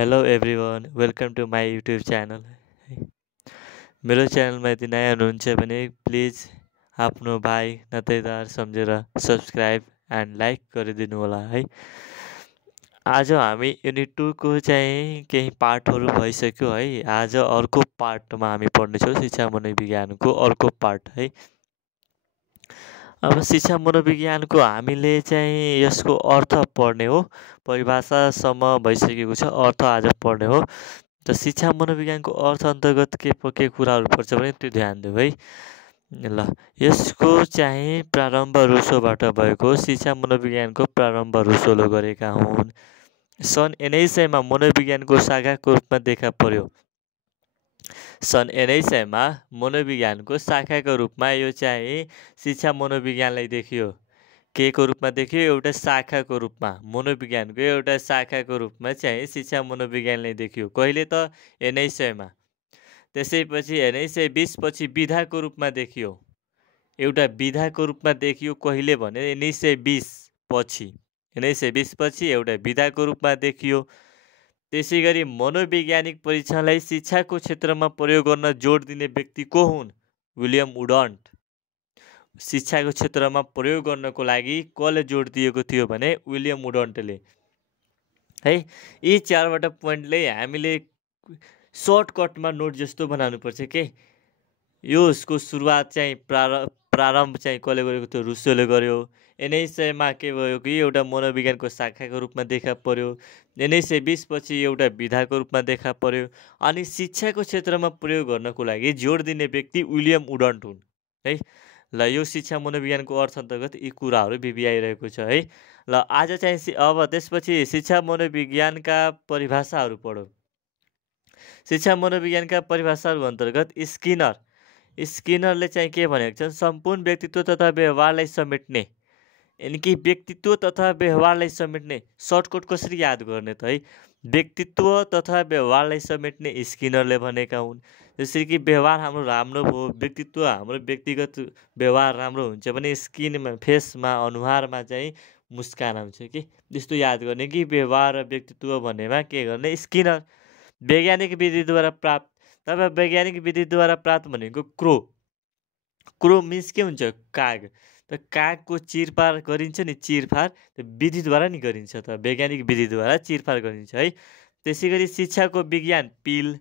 Hello everyone welcome to my YouTube channel मेरो च्यानलमा यदि नयाँ हुनुहुन्छ भने प्लिज आफ्नो भाइ नातेदार सम्झेर सब्सक्राइब एन्ड लाइक गरिदिनु होला है। आज हामी युनिट 2 को चाहिँ केही पाठहरू भइसक्यो है। आज अर्को पार्टमा हामी पढ्नेछौँ शिक्षा मनोविज्ञानको अर्को पार्ट है। अब शिक्षा मनोविज्ञानको हामीले चाहिँ यसको अर्थ पढ्ने हो। परिभाषासम्म भइसकेको छ, अर्थ आज पढ्ने हो। त शिक्षा मनोविज्ञानको अर्थ अन्तर्गत के कुराहरू पर्छ भने त्यो ध्यान देऊ है। ल, यसको चाहिँ प्रारम्भ रुसोबाट भएको। शिक्षा मनोविज्ञानको प्रारम्भ रुसोले गरेका हुन्। सन् 1900 मनोविज्ञानको शाखाको रूपमा देखा पर्यो। सन् 1900 मनोविज्ञानको शाखाको रूपमा यो चाहिँ शिक्षा मनोविज्ञानलाई देखियो। के को रूपमा देखियो? एउटा शाखाको रूपमा, मनोविज्ञानको एउटा शाखाको रूपमा चाहिँ शिक्षा मनोविज्ञानलाई देखियो। कहिले त 1900 त्यसैपछि 1920 पछि विधाको रूपमा देखियो। एउटा विधाको रूपमा देखियो कहिले भने 1920 पछि। 1920 पछि एउटा विधाको रूपमा देखियो। त्यसै गरी मनोवैज्ञानिक परीक्षणलाई शिक्षाको क्षेत्रमा प्रयोग गर्न जोड दिने व्यक्ति को हुन्? William wouldn't. शिक्षाको क्षेत्रमा प्रयोग गर्नको लागि कसले जोड दिएको थियो भने विलियम वुडन्टले है। यी चारवटा पोइन्टले हामीले सर्टकटमा नोट जस्तो बनाउनुपर्छ के। यो उसको सुरुवात चाहिँ प्रारम्भ चाहिँ कसले गरेको थियो? रुसोले गर्यो। 1900 के भयो कि एउटा मनोविज्ञानको शाखाको रूपमा देखा पर्यो। 1920 पछि एउटा विधाको रूपमा देखा पर्यो। अनि शिक्षाको क्षेत्रमा प्रयोग गर्नको लागि जोड दिने व्यक्ति विलियम वुडन्ट हुन् है। ल, यो शिक्षा मनोविज्ञानको अर्थ अन्तर्गत यी कुराहरू बिबिआइरहेको छ है। ल, आज चाहिँ अब त्यसपछि शिक्षा मनोविज्ञानका परिभाषाहरू पढौँ। शिक्षा मनोविज्ञानका परिभाषाहरू अन्तर्गत स्किनरले चाहिँ के भनेको छ? सम्पूर्ण व्यक्तित्व तथा व्यवहारलाई समेट्ने, यानि कि व्यक्तित्व तथा व्यवहारलाई समेट्ने। सर्टकट कसरी याद गर्ने त है? व्यक्तित्व तथा व्यवहारलाई समेट्ने स्किनरले भनेका हुन्। जसरी कि व्यवहार हाम्रो राम्रो भयो, व्यक्तित्व हाम्रो व्यक्तिगत व्यवहार राम्रो हुन्छ भने स्किनमा, फेसमा, अनुहारमा चाहिँ मुस्कान आउँछ कि। त्यस्तो याद गर्ने कि व्यवहार र व्यक्तित्व भन्नेमा के गर्ने? स्किनर। वैज्ञानिक विधिद्वारा प्राप्त। तब वैज्ञानिक विधिद्वारा प्राप्त भनेको क्रो मिन्स के हुन्छ? काग। त कागको चिरफार गरिन्छ नि, चिरफार त विधिद्वारा नि गरिन्छ, त वैज्ञानिक विधिद्वारा चिरफार गरिन्छ है। त्यसै गरी शिक्षाको विज्ञान पिल।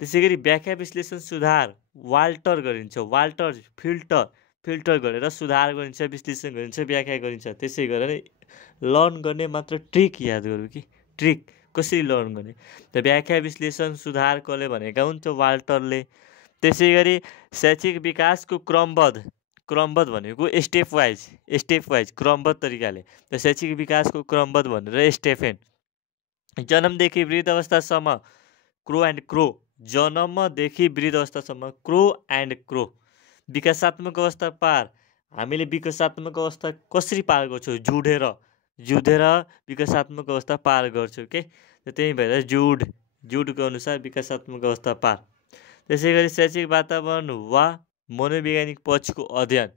त्यसै गरी व्याख्या विश्लेषण सुधार वाल्टर गरिन्छ। वाल्टर फिल्टर गरेर सुधार गरिन्छ, विश्लेषण गरिन्छ, व्याख्या गरिन्छ। त्यसै गरेर लर्न गर्ने मात्र ट्रिक याद गरौँ कि। ट्रिक कसरी लर्न गर्ने? त व्याख्या विश्लेषण सुधार कसले भनेका हुन्छ? वाल्टरले। त्यसै गरी शैक्षिक विकासको क्रमबद्ध भनेको स्टेप वाइज क्रमबद्ध तरिकाले। त शैक्षिक विकासको क्रमबद्ध भनेर स्टेफेन। जन्मदेखि वृद्ध अवस्थासम्म क्रो एन्ड क्रो। जन्मदेखि वृद्ध अवस्थासम्म क्रो एन्ड क्रो। विकासात्मक अवस्था पार। हामीले विकासात्मक अवस्था कसरी पार गर्छौँ? जुधेर विकासात्मक अवस्था पार गर्छौँ के। त्यही भएर जुडको अनुसार विकासात्मक अवस्था पार। त्यसै गरी शैक्षिक वातावरण वा मनोवैज्ञानिक पक्षको अध्ययन।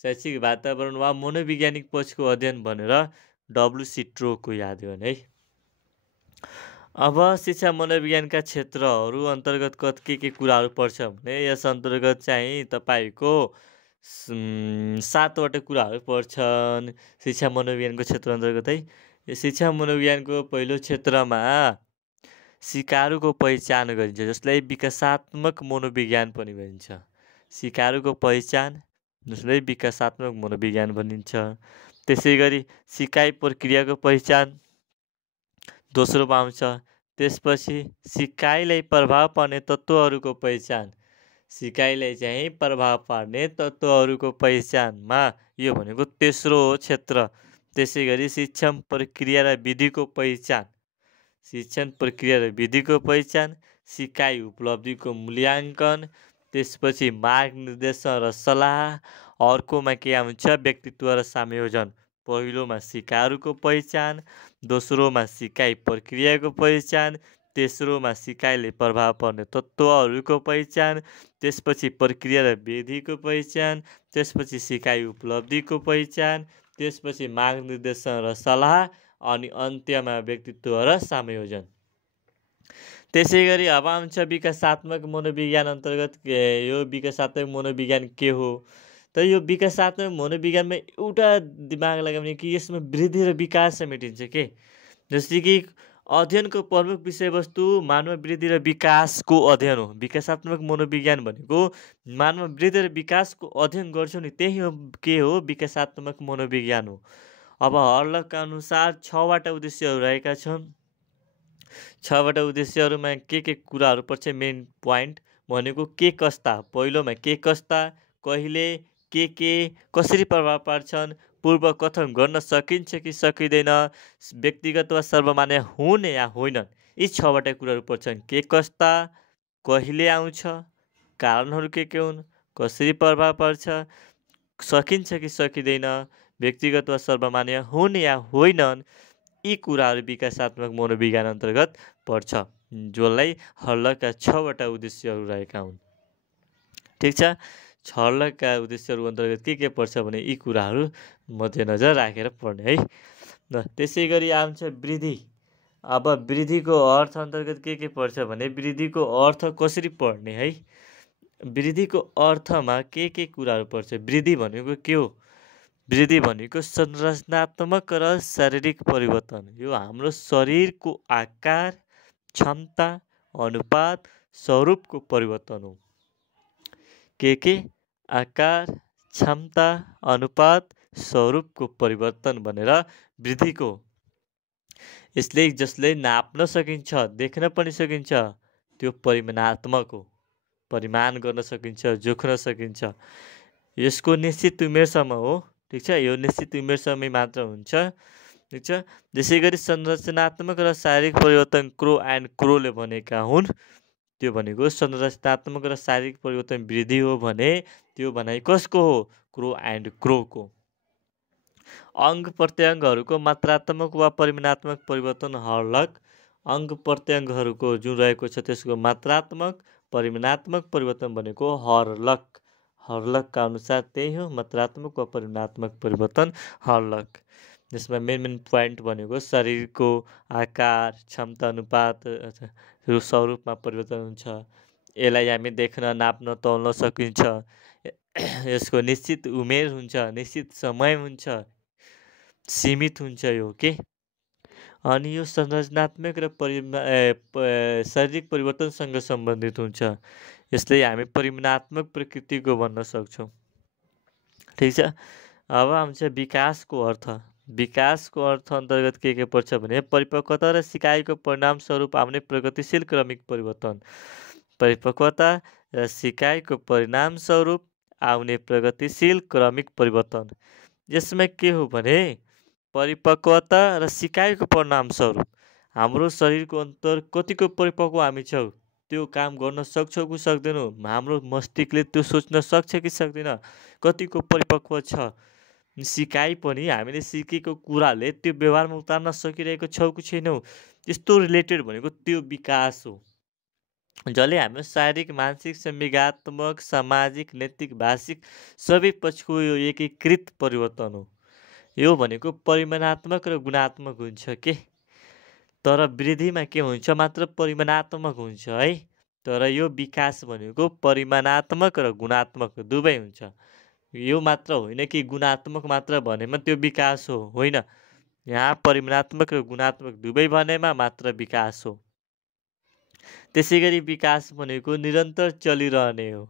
शैक्षिक वातावरण वा मनोवैज्ञानिक पक्षको अध्ययन भनेर डब्लुसी ट्रोको याद गर्ने है। अब शिक्षा मनोविज्ञानका क्षेत्रहरू अन्तर्गत के कुराहरू पर्छ भने यस अन्तर्गत चाहिँ तपाईँको 7वटा कुराहरू पर्छन् शिक्षा मनोविज्ञानको क्षेत्र अन्तर्गत है। शिक्षा मनोविज्ञानको पहिलो क्षेत्रमा सिकारुको पहिचान गरिन्छ, जसलाई विकासात्मक मनोविज्ञान पनि भनिन्छ। सिकारुको पहिचान जसलाई विकासात्मक मनोविज्ञान भनिन्छ। त्यसै गरी सिकाइ प्रक्रियाको पहिचान दोस्रोमा आउँछ। त्यसपछि सिकाइलाई प्रभाव पार्ने तत्त्वहरूको पहिचान। सिकाइलाई चाहिँ प्रभाव पार्ने तत्त्वहरूको पहिचानमा यो भनेको तेस्रो हो क्षेत्र। त्यसै गरी शिक्षण प्रक्रिया र विधिको पहिचान। शिक्षण प्रक्रिया र विधिको पहिचान, सिकाइ उपलब्धिको मूल्याङ्कन, त्यसपछि मार्गनिर्देशन र सल्लाह। अर्कोमा के आउँछ? व्यक्तित्व र संयोजन। पहिलोमा सिकारुको पहिचान, दोस्रोमा सिकाइ प्रक्रियाको पहिचान, तेस्रोमा सिकाइले प्रभाव पर्ने तत्त्वहरूको पहिचान, त्यसपछि प्रक्रिया र विधिको पहिचान, त्यसपछि सिकाइ उपलब्धिको पहिचान, त्यसपछि मार्गनिर्देशन र सल्लाह, अनि अन्त्यमा व्यक्तित्व र संयोजन। त्यसैगरी अब आउँछ विकासात्मक मनोविज्ञान अन्तर्गत यो विकासात्मक मनोविज्ञान के हो? त यो विकासात्मक मनोविज्ञानमा एउटा दिमाग लगाउने कि यसमा वृद्धि र विकास मेटिन्छ के। जस्तै कि अध्ययनको प्रमुख विषयवस्तु मानव वृद्धि र विकासको अध्ययन हो। विकासात्मक मनोविज्ञान भनेको मानव वृद्धि र विकासको अध्ययन गर्छौँ नि, त्यही हो के हो विकासात्मक मनोविज्ञान हो। अब हर्लकका अनुसार 6वटा उद्देश्यहरू रहेका छन्। 6वटा उद्देश्यहरूमा के कुराहरू पर्छ? मेन पोइन्ट भनेको के कस्ता, पहिलोमा के कस्ता, कहिले, के कसरी प्रभाव पार्छन्, पूर्व कथन गर्न सकिन्छ कि सकिँदैन, व्यक्तिगत वा सर्वमान्य हुन् या होइनन्, यी 6वटा कुराहरू पर्छन्। के कस्ता, कहिले आउँछ, कारणहरू के हुन्, कसरी प्रभाव पर्छ, सकिन्छ कि सकिँदैन, व्यक्तिगत वा सर्वमान्य हुन् या होइनन्, यी कुराहरू विकासात्मक मनोविज्ञान अन्तर्गत पर्छ, जसलाई हर्लकका 6वटा उद्देश्यहरू रहेका हुन्। ठिक छ। हर्लकका उद्देश्यहरू अन्तर्गत के पर्छ भने यी कुराहरू मध्यनजर राखेर पढ्ने है। ल त्यसै गरी आउँछ वृद्धि। अब वृद्धिको अर्थ अन्तर्गत के पर्छ भने वृद्धिको अर्थ कसरी पढ्ने है। वृद्धिको अर्थमा के कुराहरू पर्छ? वृद्धि भनेको के हो? वृद्धि भनेको संरचनात्मक र शारीरिक परिवर्तन। यो हाम्रो शरीरको आकार, क्षमता, अनुपात, स्वरूपको परिवर्तन हो। के आकार, क्षमता, अनुपात, स्वरूपको परिवर्तन भनेर वृद्धिको। यसले जसले नाप्न सकिन्छ, देख्न पनि सकिन्छ, त्यो परिमाणात्मक हो। परिमाण गर्न सकिन्छ, जोख्न सकिन्छ। यसको निश्चित उमेरसम्म हो। ठिक छ। यो निश्चित उमेरसम्म मात्र हुन्छ। ठिक छ। त्यसै गरी संरचनात्मक र शारीरिक परिवर्तन क्रो एन्ड क्रोले भनेका हुन्। त्यो भनेको संरचनात्मक र शारीरिक परिवर्तन वृद्धि हो भने त्यो भनाइ कसको हो? क्रो एन्ड क्रोको। अङ्ग प्रत्यङ्गहरूको मात्रात्मक वा परिमाणात्मक परिवर्तन हर्लक। अङ्ग प्रत्यङ्गहरूको जुन रहेको छ त्यसको मात्रात्मक, परिमाणात्मक परिवर्तन भनेको हर्लक। हर्लकका अनुसार त्यही हो, मात्रात्मक वा परिमाणात्मक परिवर्तन हर्लक। यसमा मेन पोइन्ट भनेको शरीरको आकार, क्षमता, अनुपात, स्वरूपमा परिवर्तन हुन्छ। यसलाई हामी देख्न, नाप्न, तौल्न सकिन्छ। यसको निश्चित उमेर हुन्छ, निश्चित समय हुन्छ, सीमित हुन्छ यो के। अनि यो संरचनात्मक र शारीरिक परिवर्तनसँग सम्बन्धित हुन्छ। यसलाई हामी परिमाणात्मक प्रकृतिको भन्न सक्छौँ। ठिक छ। अब आउँछ विकासको अर्थ। विकासको अर्थ अन्तर्गत के पर्छ भने परिपक्वता र सिकाइको परिणाम स्वरूप आउने प्रगतिशील क्रमिक परिवर्तन। परिपक्वता र सिकाइको परिणाम स्वरूप आउने प्रगतिशील क्रमिक परिवर्तन। यसमा के हो भने परिपक्वता र सिकाइको परिणाम स्वरूप हाम्रो शरीरको अन्तर कतिको परिपक्व हामी छौँ, त्यो काम गर्न सक्छौँ कि सक्दैनौँ, हाम्रो मस्तिष्कले त्यो सोच्न सक्छ कि सक्दैन, कतिको परिपक्व छ। सिकाइ पनि हामीले सिकेको कुराले त्यो व्यवहारमा उतार्न सकिरहेको छौँ कि छैनौँ, यस्तो रिलेटेड भनेको त्यो विकास हो। जसले हाम्रो शारीरिक, मानसिक, संवेगात्मक, सामाजिक, नैतिक, भाषिक सबै पक्षको यो एकीकृत परिवर्तन हो। यो भनेको परिमाणात्मक र गुणात्मक हुन्छ के। तर वृद्धिमा के हुन्छ? मात्र परिमाणात्मक हुन्छ है। तर यो विकास भनेको परिमाणात्मक र गुणात्मक दुवै हुन्छ। यो मात्र होइन कि गुणात्मक मात्र भनेमा त्यो विकास हो, होइन। यहाँ परिमाणात्मक र गुणात्मक दुवै भनेमा मात्र विकास हो। त्यसै गरी विकास भनेको निरन्तर चलिरहने हो।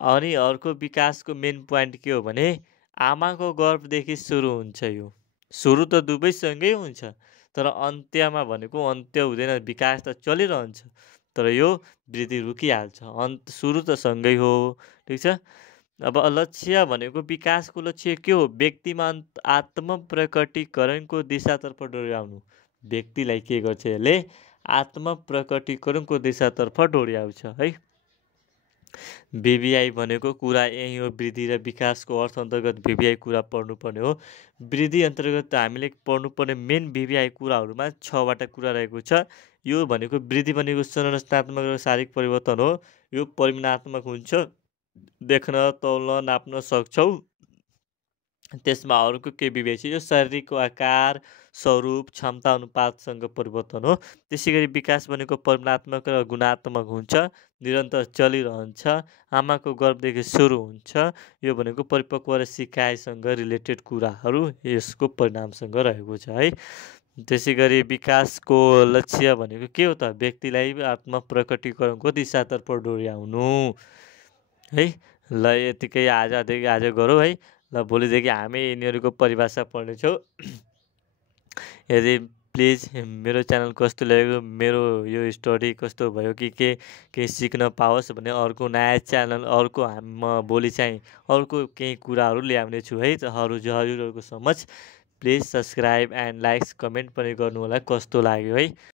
अनि अर्को विकासको मेन पोइन्ट के हो भने आमाको गर्भदेखि सुरु हुन्छ। यो सुरु त दुवैसँगै हुन्छ, तर अन्त्यमा भनेको अन्त्य हुँदैन, विकास त चलिरहन्छ, तर यो वृद्धि रुकिहाल्छ। सुरु त सँगै हो। ठिक छ। अब लक्ष्य भनेको विकासको लक्ष्य के हो? व्यक्तिमा आत्म प्रकटीकरणको दिशातर्फ डोर्याउनु। व्यक्तिलाई के गर्छ? यसले आत्म प्रकटीकरणको दिशातर्फ डोर्याउँछ है। VBI भनेको कुरा यही हो। वृद्धि र विकासको अर्थ अन्तर्गत VBI कुरा पढ्नुपर्ने हो। वृद्धि अन्तर्गत हामीले पढ्नुपर्ने मेन VBI कुराहरूमा 6वटा कुरा रहेको छ। यो भनेको वृद्धि भनेको संरचनात्मक र शारीरिक परिवर्तन हो। यो परिमाणात्मक हुन्छ, देख्न, तौल्न, नाप्न सक्छौँ। त्यसमा अर्को के विवेक छ, यो शरीरको आकार, स्वरूप, क्षमता अनुपातसँग परिवर्तन हो। त्यसै गरी विकास भनेको परिमाणात्मक र गुणात्मक हुन्छ, निरन्तर चलिरहन्छ, आमाको गर्भदेखि सुरु हुन्छ। यो भनेको परिपक्व र सिकाइसँग रिलेटेड कुराहरू यसको परिणामसँग रहेको छ है। त्यसै गरी विकासको लक्ष्य भनेको के हो त? व्यक्तिलाई आत्मप्रकटीकरणको दिशातर्फ डोर्याउनु है। ल यतिकै आज गरौँ है। ल भोलिदेखि हामी यिनीहरूको परिभाषा पढ्नेछौँ। यदि प्लिज मेरो च्यानल कस्तो लाग्यो, मेरो यो स्टोरी कस्तो भयो कि केही सिक्न पाओस् भने अर्को नयाँ च्यानल, अर्को म भोलि चाहिँ अर्को केही कुराहरू ल्याउने छु है। हजुरहरूको समक्ष please subscribe and likes comment पनि गर्नु होला कस्तो लाग्यो है।